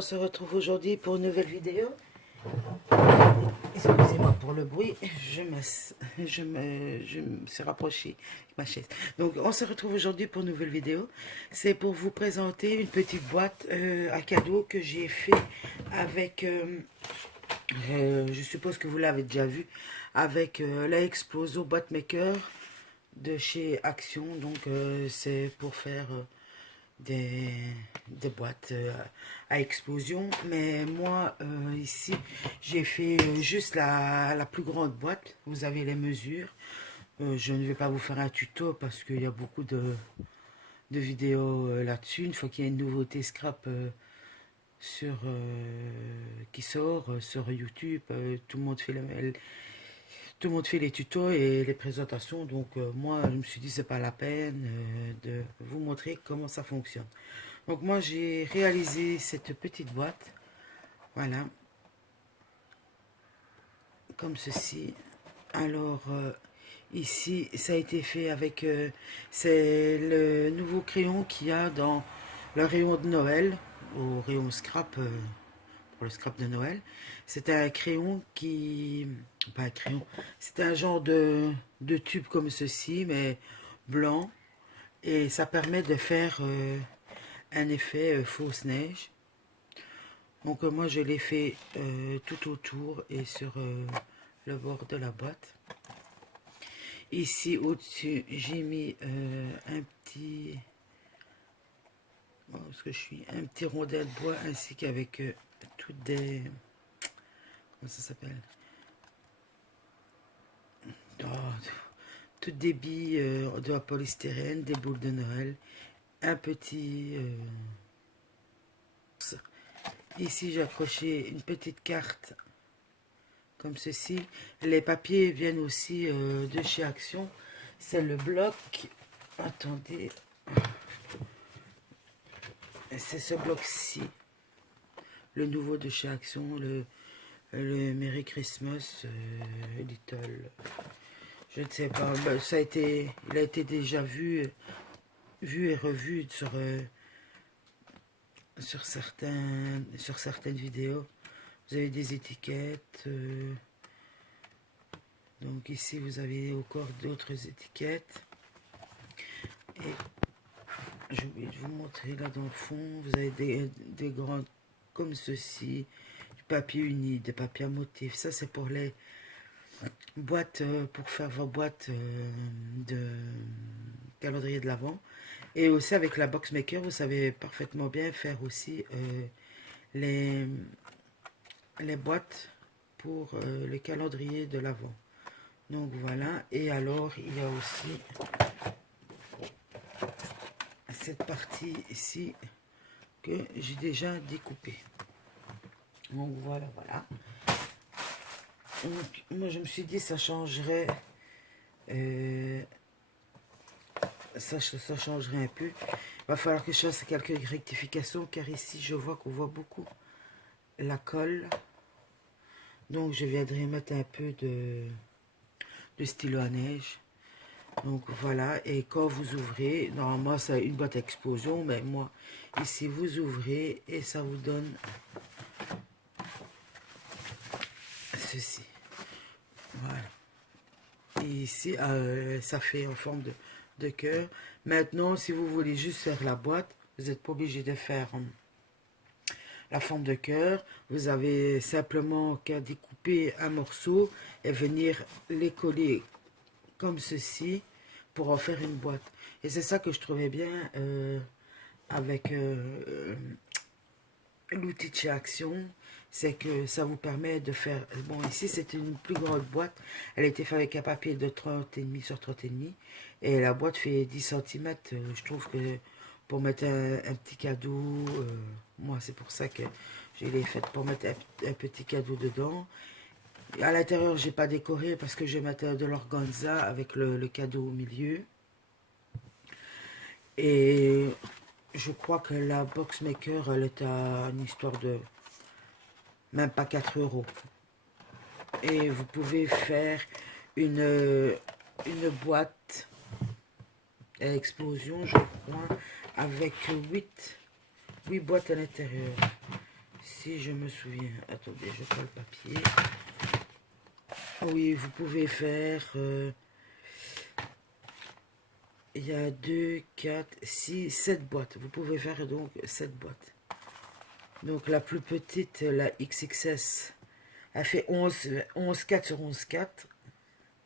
On se retrouve aujourd'hui pour une nouvelle vidéo. Excusez-moi pour le bruit, je me suis rapproché de ma chaise. Donc on se retrouve aujourd'hui pour une nouvelle vidéo. C'est pour vous présenter une petite boîte à cadeaux que j'ai fait avec, je suppose que vous l'avez déjà vu, avec la Exploso Boîte Maker de chez Action. Donc c'est pour faire des boîtes à explosion, mais moi ici j'ai fait juste la plus grande boîte. Vous avez les mesures. Je ne vais pas vous faire un tuto parce qu'il y a beaucoup de vidéos là-dessus. Une fois qu'il y a une nouveauté scrap qui sort sur YouTube, tout le monde fait les tutos et les présentations. Donc moi je me suis dit c'est pas la peine de vous montrer comment ça fonctionne. Donc moi j'ai réalisé cette petite boîte, voilà, comme ceci. Alors ici ça a été fait avec, c'est le nouveau crayon qu'il y a dans le rayon de Noël, au rayon scrap, pour le scrap de Noël. C'est un crayon qui, pas un crayon, c'est un genre de tube comme ceci, mais blanc, et ça permet de faire un effet fausse neige. Donc moi je l'ai fait tout autour et sur le bord de la boîte. Ici au-dessus j'ai mis un petit, parce que je suis un petit rondin de bois, ainsi qu'avec toutes des, comment ça s'appelle, oh, toutes des billes de la polystyrène, des boules de Noël, un petit ici j'ai accroché une petite carte comme ceci. Les papiers viennent aussi de chez Action. C'est le bloc, attendez, c'est ce bloc-ci, le nouveau de chez Action, le Merry Christmas Little, je ne sais pas, ça a été, il a été déjà vu et revu sur certaines vidéos. Vous avez des étiquettes, donc ici vous avez encore d'autres étiquettes, et j'ai oublié de vous montrer là dans le fond, vous avez des grands comme ceci, du papier uni, des papiers à motifs. Ça c'est pour les boîtes, pour faire vos boîtes de calendrier de l'Avent. Et aussi avec la box maker, vous savez parfaitement bien faire aussi les boîtes pour le calendrier de l'Avent. Donc voilà, et alors il y a aussi cette partie ici que j'ai déjà découpée. Donc voilà, voilà. Donc moi je me suis dit ça changerait, ça changerait un peu. Il va falloir que je fasse quelques rectifications, car ici je vois qu'on voit beaucoup la colle. Donc je viendrai mettre un peu de stylo à neige. Donc voilà, et quand vous ouvrez, normalement ça a une boîte à explosion, mais moi ici vous ouvrez et ça vous donne ceci. Voilà. Et ici ça fait en forme de cœur. Maintenant si vous voulez juste faire la boîte, vous n'êtes pas obligé de faire la forme de cœur. Vous avez simplement qu'à découper un morceau et venir les coller comme ceci pour en faire une boîte. Et c'est ça que je trouvais bien avec l'outil de chez Action, c'est que ça vous permet de faire, bon ici c'est une plus grande boîte, elle a été faite avec un papier de 30,5 sur 30,5, et la boîte fait 10 cm. Je trouve que pour mettre un petit cadeau, moi c'est pour ça que je l'ai faite, pour mettre un petit cadeau dedans. À l'intérieur, j'ai pas décoré parce que je vais mettre de l'organza avec le cadeau au milieu. Et je crois que la box maker, elle est à une histoire de même pas 4 €. Et vous pouvez faire une boîte à explosion, je crois, avec 8 boîtes à l'intérieur. Si je me souviens. Attendez, je prends le papier. Oui, vous pouvez faire... il y a 2, 4, 6, 7 boîtes. Vous pouvez faire donc 7 boîtes. Donc la plus petite, la XXS, elle fait 11,4 sur 11,4.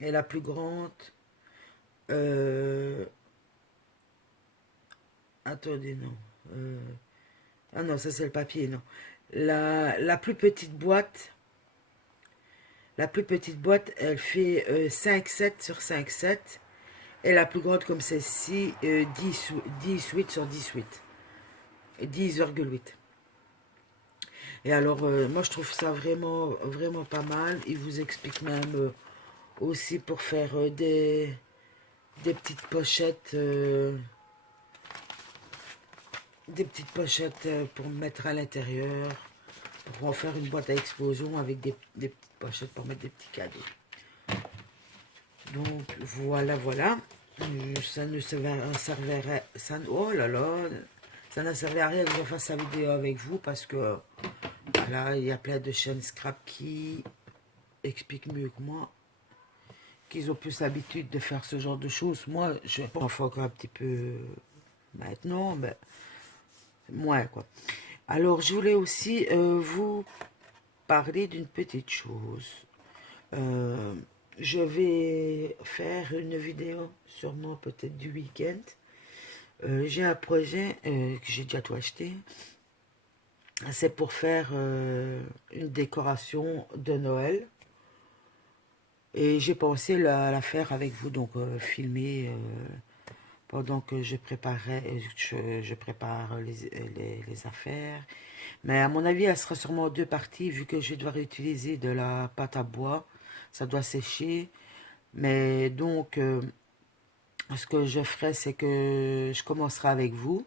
Et la plus grande... attendez, non. Ah non, ça c'est le papier, non. La plus petite boîte... La plus petite boîte, elle fait 5,7 sur 5,7. Et la plus grande comme celle-ci, 18 sur 18. 10,8. Et alors, moi je trouve ça vraiment, vraiment pas mal. Il vous explique même aussi pour faire des petites pochettes. Des petites pochettes pour mettre à l'intérieur. Pour en faire une boîte à explosion avec des petites pochettes pour mettre des petits cadeaux. Donc voilà, voilà. Ça ne servirait... Ça, oh là là, ça ne servait à rien que je fasse sa vidéo avec vous parce que voilà, il y a plein de chaînes scrap qui expliquent mieux que moi, qu'ils ont plus l'habitude de faire ce genre de choses. Moi, je m'en fais encore un petit peu maintenant, mais moins quoi. Alors, je voulais aussi vous parler d'une petite chose. Je vais faire une vidéo, sûrement peut-être du week-end. J'ai un projet que j'ai déjà tout acheté. C'est pour faire une décoration de Noël. Et j'ai pensé la faire avec vous, donc filmer pendant que je prépare les affaires. Mais à mon avis, elle sera sûrement en 2 parties, vu que je vais devoir utiliser de la pâte à bois. Ça doit sécher. Mais donc, ce que je ferai, c'est que je commencerai avec vous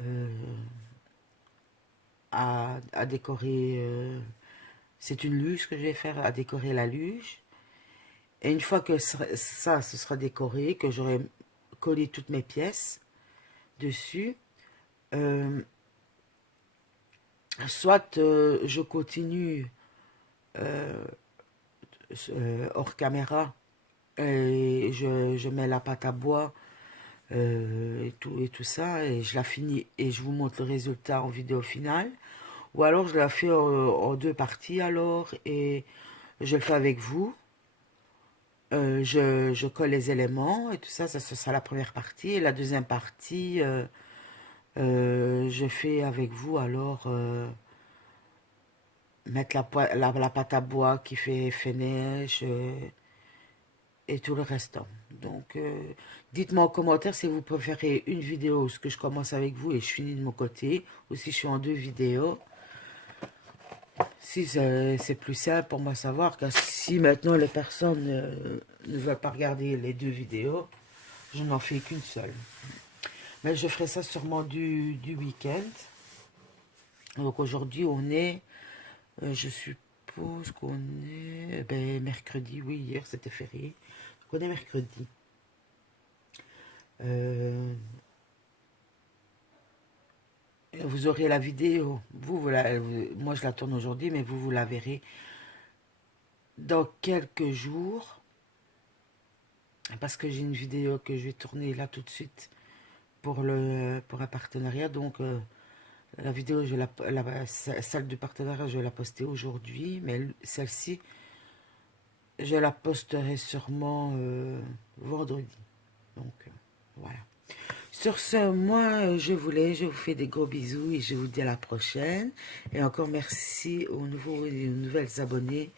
euh, à décorer. C'est une luge que je vais faire, à décorer la luge. Et une fois que ça ce sera décoré, que j'aurai collé toutes mes pièces dessus, euh, soit je continue hors caméra et je mets la pâte à bois et tout ça, et je la finis et je vous montre le résultat en vidéo finale. Ou alors je la fais en 2 parties alors, et je le fais avec vous. Je colle les éléments et tout ça, ça ce sera la première partie. Et la deuxième partie, je fais avec vous alors mettre la pâte à bois qui fait effet neige et tout le restant. Donc, dites-moi en commentaire si vous préférez une vidéo, ce que je commence avec vous et je finis de mon côté, ou si je suis en 2 vidéos. Si c'est plus simple pour moi savoir, car si maintenant les personnes ne veulent pas regarder les 2 vidéos, je n'en fais qu'une seule. Mais je ferai ça sûrement du week-end. Donc aujourd'hui on est, je suppose qu'on est mercredi, oui, hier c'était férié. Donc on est mercredi. Vous aurez la vidéo, moi je la tourne aujourd'hui, mais vous la verrez dans quelques jours. Parce que j'ai une vidéo que je vais tourner là tout de suite pour un partenariat. Donc la vidéo, celle du partenariat, je vais la poster aujourd'hui. Mais celle-ci, je la posterai sûrement vendredi. Donc voilà. Sur ce, moi, je vous fais des gros bisous et je vous dis à la prochaine. Et encore merci aux nouveaux et aux nouvelles abonnés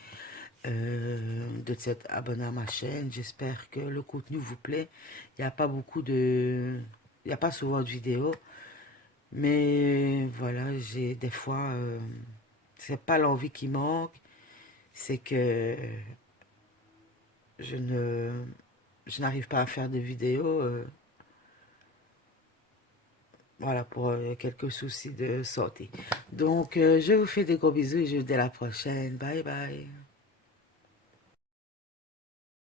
de s'être abonné à ma chaîne. J'espère que le contenu vous plaît. Il n'y a pas beaucoup de... Il n'y a pas souvent de vidéos. Mais voilà, j'ai des fois... c'est pas l'envie qui manque. C'est que je n'arrive pas à faire de vidéos. Voilà, pour quelques soucis de santé. Donc, je vous fais des gros bisous et je vous dis à la prochaine. Bye bye.